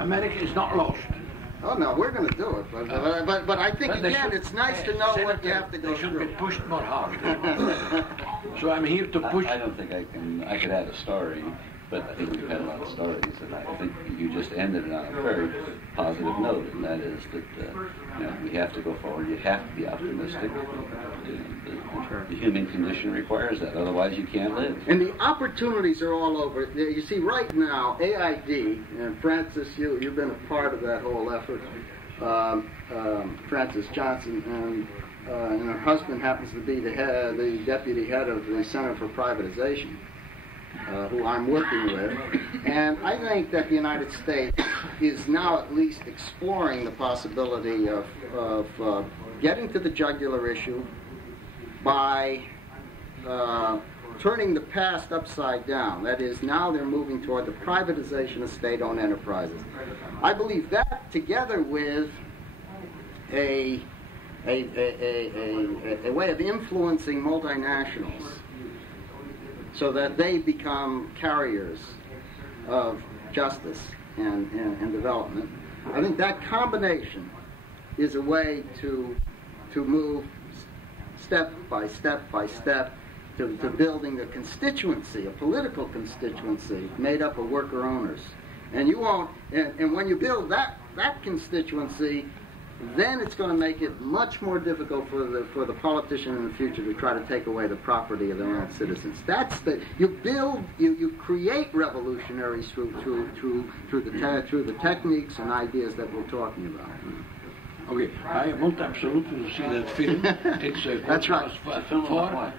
America is not lost. Oh no, we're going to do it, but I think again, it's nice to know what you have to go through. They should be pushed more hard. So I'm here to push. I don't think I could add a story, but I think we've had a lot of stories, and I think you just ended it on a very positive note, and that is that we have to go forward. You have to be optimistic. The human condition requires that. Otherwise, you can't live. And the opportunities are all over. You see, right now, AID, and Francis, you've been a part of that whole effort. Francis Johnson, and her husband happens to be the deputy head of the Center for Privatization, who I'm working with. And I think that the United States is now at least exploring the possibility of getting to the jugular issue by turning the past upside down. That is, now they're moving toward the privatization of state-owned enterprises. I believe that, together with a way of influencing multinationals so that they become carriers of justice and development, I think that combination is a way to move step by step by step to building a constituency, a political constituency made up of worker owners. And you won't, and when you build that constituency, then it's going to make it much more difficult for the politician in the future to try to take away the property of their own citizens. That's you create revolutionaries through the techniques and ideas that we're talking about. Okay, I want absolutely to see that film. It's a That's right.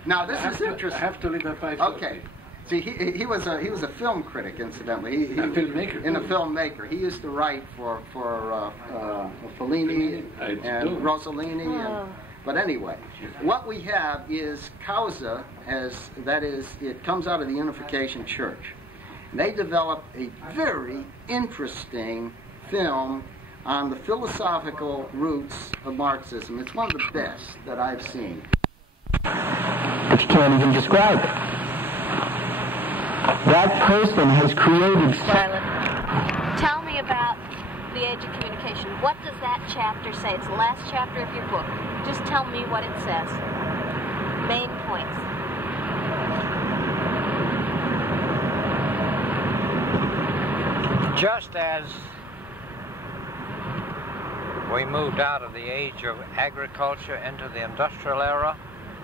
Now this is interesting. I have to leave at 5:30. Okay. See, he was a film critic, incidentally. A filmmaker. And a filmmaker. He used to write for Fellini and Rossellini. But anyway, what we have is Causa, that is, it comes out of the Unification Church. They developed a very interesting film on the philosophical roots of Marxism. It's one of the best that I've seen. But you can't even describe it. That person has created... Tell me about the Age of Communication. What does that chapter say? It's the last chapter of your book. Just tell me what it says. Main points. Just as we moved out of the age of agriculture into the industrial era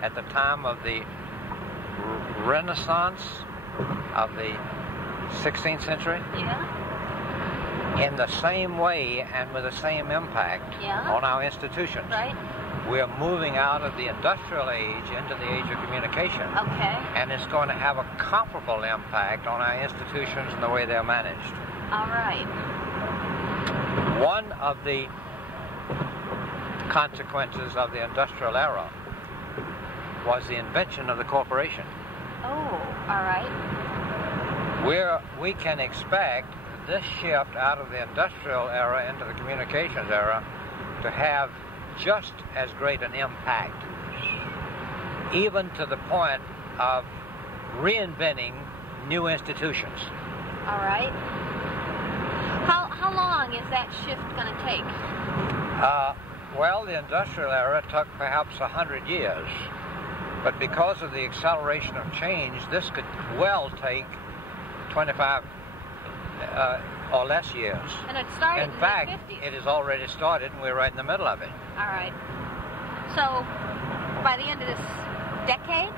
at the time of the Renaissance of the 16th century. Yeah. In the same way and with the same impact on our institutions. Right. We're moving out of the industrial age into the age of communication. Okay. And it's going to have a comparable impact on our institutions and the way they're managed. All right. One of the consequences of the industrial era was the invention of the corporation. Oh, all right. Where we can expect this shift out of the industrial era into the communications era to have just as great an impact, even to the point of reinventing new institutions. All right. How long is that shift going to take? Well, the industrial era took perhaps 100 years, but because of the acceleration of change, this could well take 25 or less years. And it started in fact, the 50s. it has already started, and we're right in the middle of it. All right. So, by the end of this decade?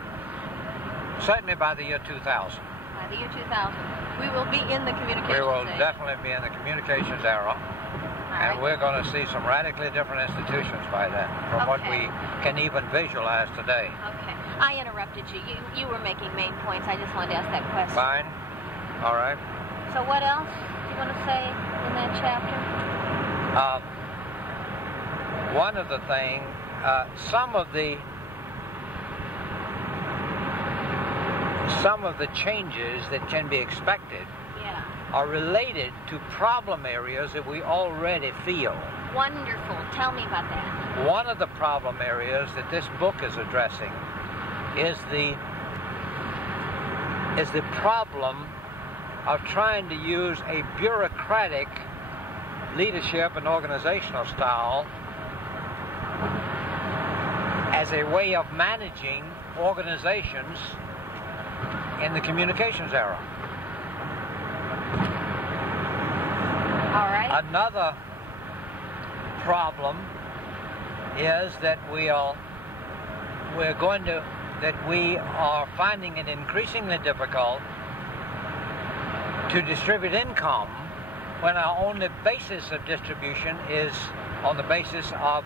Certainly by the year 2000. By the year 2000. We will be in the communications We will age. definitely be in the communications era. And we're going to see some radically different institutions by then from what we can even visualize today. Okay. I interrupted you. You were making main points. I just wanted to ask that question. Fine. All right. So what else do you want to say in that chapter? One of the things, some of the changes that can be expected are related to problem areas that we already feel. Wonderful. Tell me about that. One of the problem areas that this book is addressing is the problem of trying to use a bureaucratic leadership and organizational style as a way of managing organizations in the communications era. All right. Another problem is that we are finding it increasingly difficult to distribute income when our only basis of distribution is on the basis of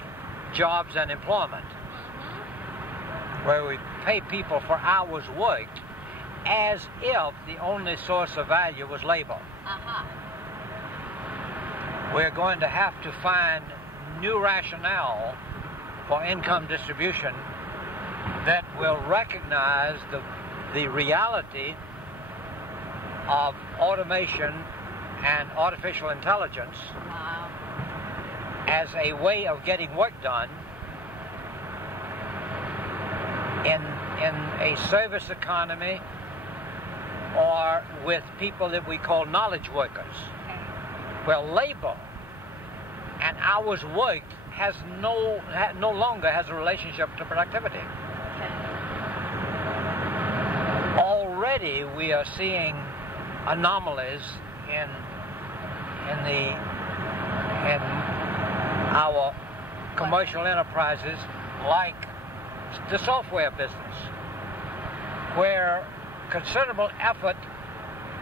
jobs and employment, where we pay people for hours worked as if the only source of value was labor. We're going to have to find new rationale for income distribution that will recognize the reality of automation and artificial intelligence as a way of getting work done in a service economy or with people that we call knowledge workers. Well, labor and hours worked has no longer has a relationship to productivity. Already we are seeing anomalies in our commercial enterprises, like the software business, where considerable effort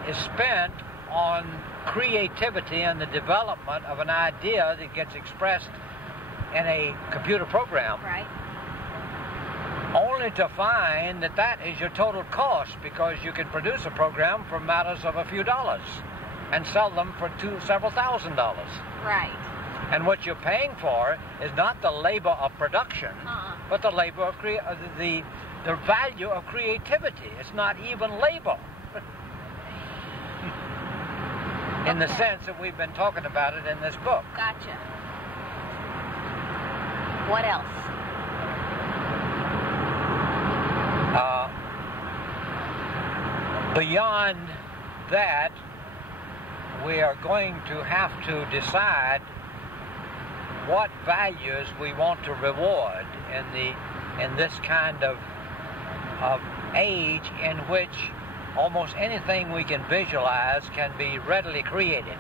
is spent on creativity and the development of an idea that gets expressed in a computer program. Right. Only to find that that is your total cost, because you can produce a program for matters of a few dollars and sell them for several $1,000s. Right. And what you're paying for is not the labor of production, but the labor of the value of creativity. It's not even labor. In the sense that we've been talking about it in this book. Gotcha. What else? Beyond that, we are going to have to decide what values we want to reward in this kind of age in which almost anything we can visualize can be readily created.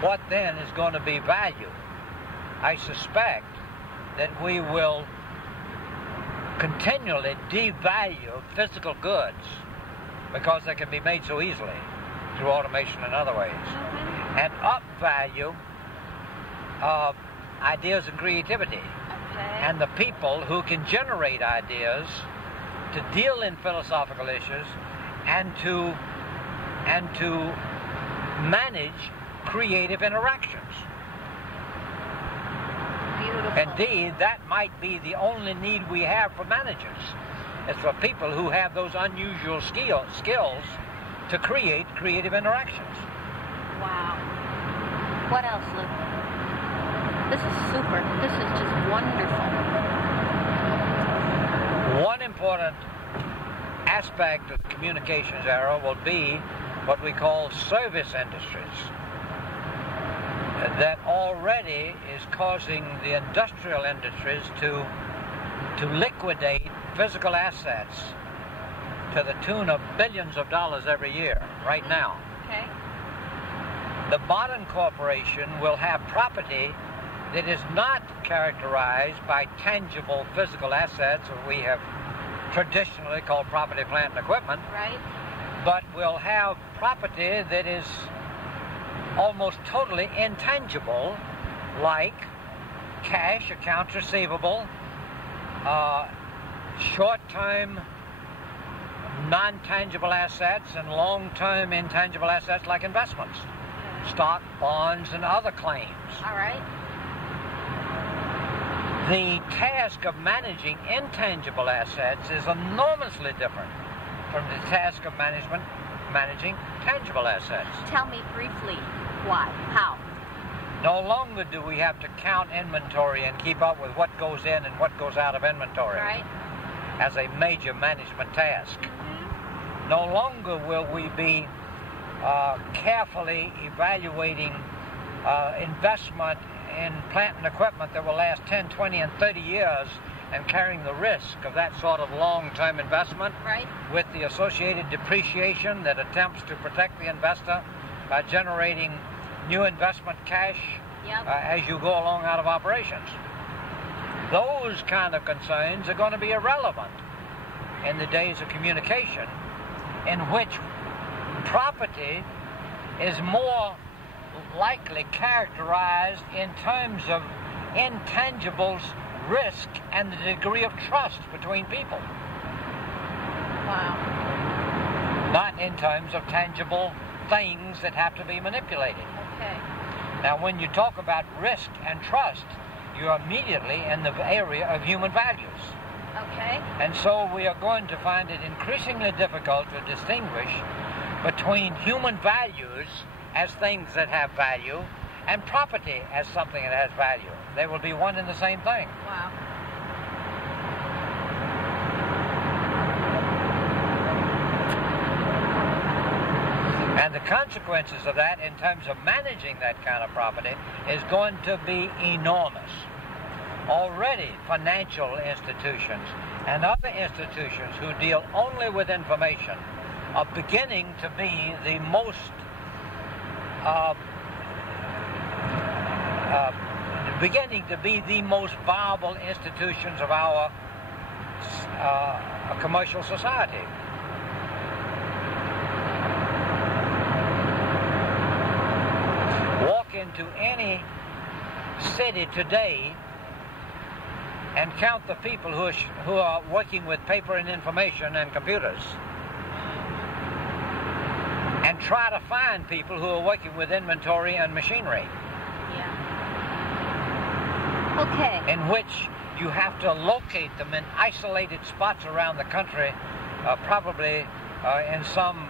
What then is going to be value? I suspect that we will continually devalue physical goods because they can be made so easily through automation and other ways, and upvalue ideas and creativity, and the people who can generate ideas to deal in philosophical issues and to manage creative interactions. Beautiful. Indeed, that might be the only need we have for managers. It's for people who have those unusual skills to create creative interactions. Wow. What else, Lou? This is super. This is just wonderful. One important aspect of the communications era will be what we call service industries, that already is causing the industrial industries to liquidate physical assets to the tune of billions of dollars every year, right now. Okay. The modern corporation will have property that is not characterized by tangible physical assets, or we have traditionally called property, plant, and equipment, Right. but will have property that is almost totally intangible, like cash, accounts receivable, short-term non-tangible assets, and long-term intangible assets like investments, stock, bonds, and other claims. All right. The task of managing intangible assets is enormously different from the task of managing tangible assets. Tell me briefly why. How? No longer do we have to count inventory and keep up with what goes in and what goes out of inventory Right. as a major management task. No longer will we be carefully evaluating investment in plant and equipment that will last 10, 20, and 30 years, and carrying the risk of that sort of long-term investment, Right. with the associated depreciation that attempts to protect the investor by generating new investment cash Yep. as you go along out of operations. Those kind of concerns are going to be irrelevant in the days of communication, in which property is more likely characterized in terms of intangibles, risk, and the degree of trust between people. Wow. Not in terms of tangible things that have to be manipulated. Okay. Now, when you talk about risk and trust, you're immediately in the area of human values. Okay. And so we are going to find it increasingly difficult to distinguish between human values as things that have value and property as something that has value. They will be one and the same thing. Wow. And the consequences of that in terms of managing that kind of property is going to be enormous. Already financial institutions and other institutions who deal only with information are beginning to be the most viable institutions of our commercial society. Walk into any city today and count the people who are working with paper and information and computers, and try to find people who are working with inventory and machinery. Yeah. Okay. In which you have to locate them in isolated spots around the country, probably in some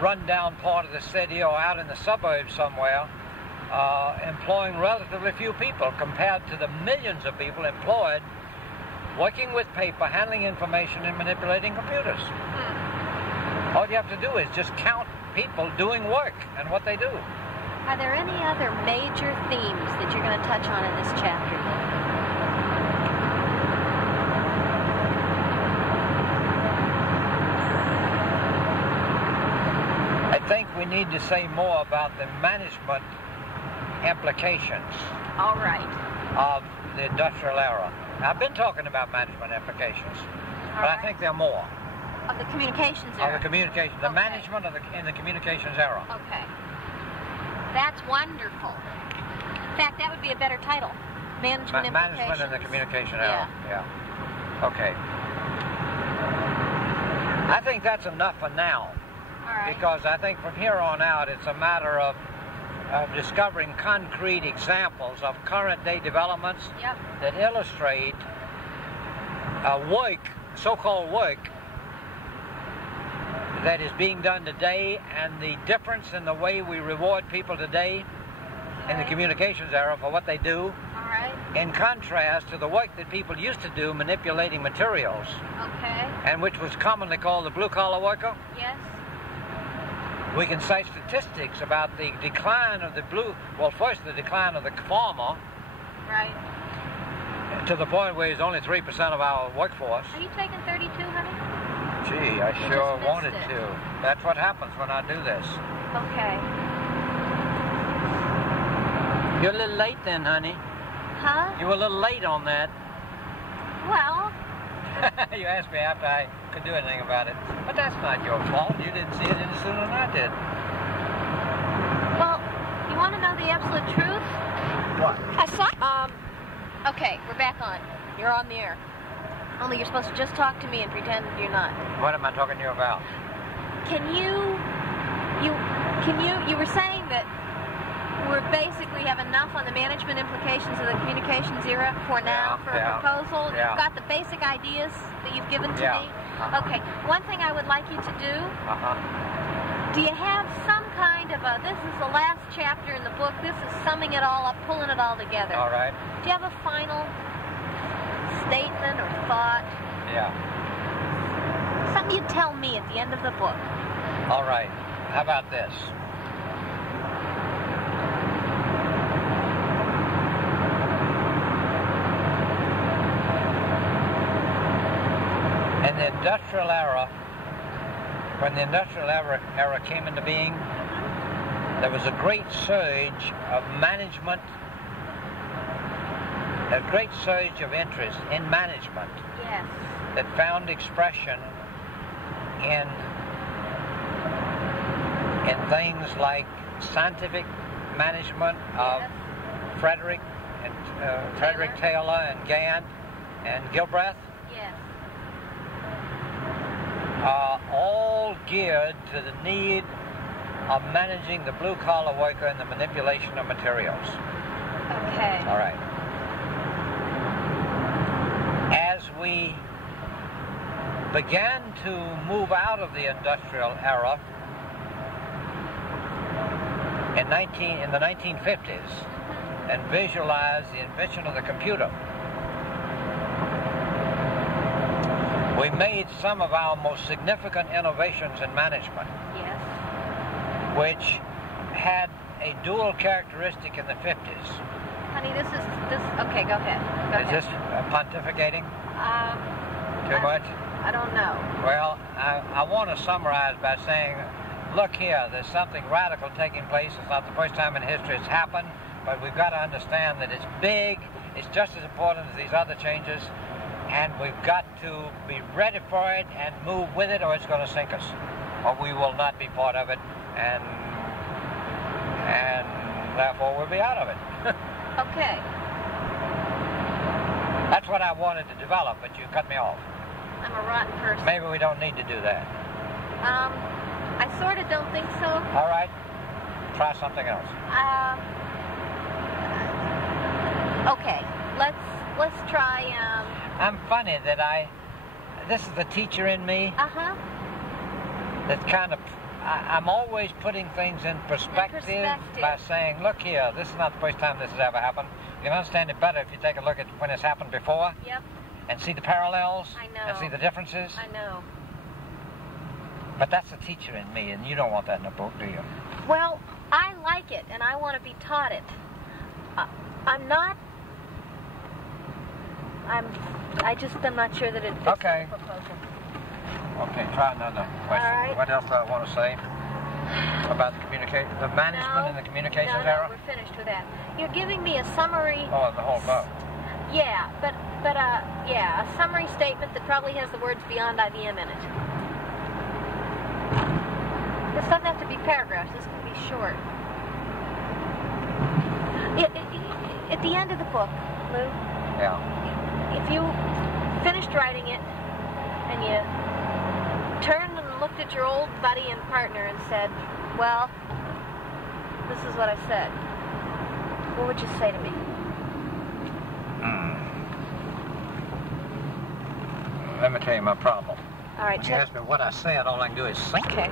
rundown part of the city or out in the suburbs somewhere, employing relatively few people compared to the millions of people employed working with paper, handling information, and manipulating computers. All you have to do is just count people doing work and what they do. Are there any other major themes that you're going to touch on in this chapter? I think we need to say more about the management implications All right. of the industrial era. Now, I've been talking about management implications, but I think there are more. Of the communications Of era. the communication, the Okay. management in the communications era. Okay. That's wonderful. In fact, that would be a better title. Management implications. Management in the communication era. Yeah. Okay. I think that's enough for now, All right. because I think from here on out it's a matter of discovering concrete examples of current day developments Yep. that illustrate work, so-called work, that is being done today, and the difference in the way we reward people today in the Okay. communications era for what they do, All right. in contrast to the work that people used to do manipulating materials, Okay. and which was commonly called the blue-collar worker. Yes. We can cite statistics about the decline of the first the decline of the farmer, Right. to the point where he's only 3% of our workforce. Are you taking 32, honey? Gee, I sure just missed wanted it. to. That's what happens when I do this. Okay. You're a little late then, honey. Huh? You were a little late on that. Well, You asked me after I could do anything about it. But that's not your fault. You didn't see it any sooner than I did. well, you want to know the absolute truth? What? I saw. Okay, we're back on. You're on the air. Only you're supposed to just talk to me and pretend you're not. What am I talking to you about? You were saying that we basically have enough on the management implications of the communications era for now for a proposal. Yeah. You've got the basic ideas that you've given to Yeah. me. Uh-huh. Okay, one thing I would like you to do, Uh-huh. do you have some kind of a, this is the last chapter in the book, this is summing it all up, pulling it all together. All right. Do you have a final statement or thought? Yeah. Something you'd tell me at the end of the book. All right. How about this? industrial era, when the industrial era came into being, there was a great surge of management, a great surge of interest in management. Yes. That found expression in things like scientific management of Yes. Frederick Taylor and Gant and Gilbreth, Yes. all geared to the need of managing the blue-collar worker and the manipulation of materials. Okay. All right. As we began to move out of the industrial era in the 1950s and visualize the invention of the computer, we made some of our most significant innovations in management, Yes. which had a dual characteristic in the 50s. Honey, this. Okay, go ahead. Go Is ahead. this pontificating too much? I don't know. Well, I want to summarize by saying, look here, there's something radical taking place. It's not the first time in history it's happened, but we've got to understand that it's big, it's just as important as these other changes, and we've got to be ready for it and move with it, or it's going to sink us, or we will not be part of it, and therefore we'll be out of it. Okay. That's what I wanted to develop, but you cut me off. I'm a rotten person. Maybe we don't need to do that. I sort of don't think so. All right, try something else. Okay. Let's try. I'm funny that this is the teacher in me Uh-huh. that kind of, I'm always putting things in perspective by saying, look here, this is not the first time this has ever happened. You can understand it better if you take a look at when it's happened before. Yep. And see the parallels. I know. And see the differences. I know. But that's the teacher in me, and you don't want that in a book, do you? Well, I like it, and I want to be taught it. I'm not sure that it fits Okay. the proposal. Okay, try another question. All right. What else do I want to say about the management in the communications no, era? we're finished with that. You're giving me a summary. Oh, the whole book. Yeah, but a summary statement that probably has the words beyond IBM in it. This doesn't have to be paragraphs. This can be short. At the end of the book, Lou, Yeah. if you finished writing it and you turned and looked at your old buddy and partner and said, well, this is what I said, what would you say to me? Let me tell you my problem. All right, When you ask me what I said, all I can do is think. Okay.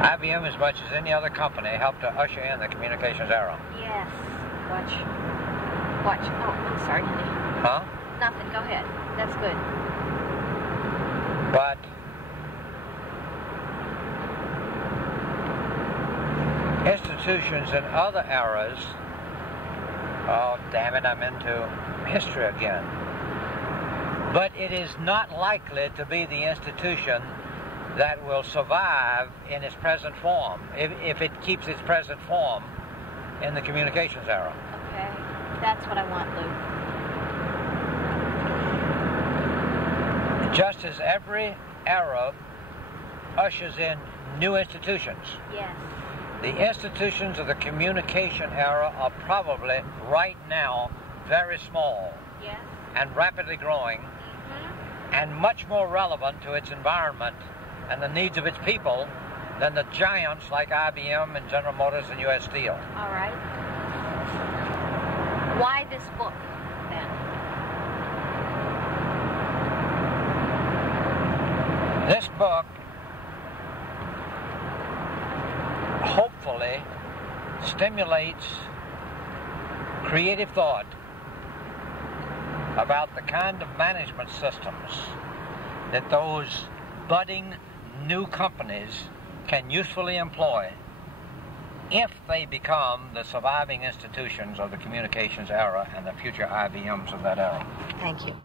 IBM, as much as any other company, helped to usher in the communications era. Yes. Watch. Oh, I'm sorry, honey. Huh? Nothing. Go ahead. That's good. But institutions in other eras, oh, damn it, I'm into history again. But it is not likely to be the institution that will survive in its present form, if it keeps its present form in the communications era. Okay. That's what I want, Lou. Just as every era ushers in new institutions, Yes. the institutions of the communication era are probably, right now, very small Yes. and rapidly growing and much more relevant to its environment and the needs of its people than the giants like IBM and General Motors and U.S. Steel. All right. Why this book, then? This book hopefully stimulates creative thought about the kind of management systems that those budding new companies can usefully employ if they become the surviving institutions of the communications era and the future IBMs of that era. Thank you.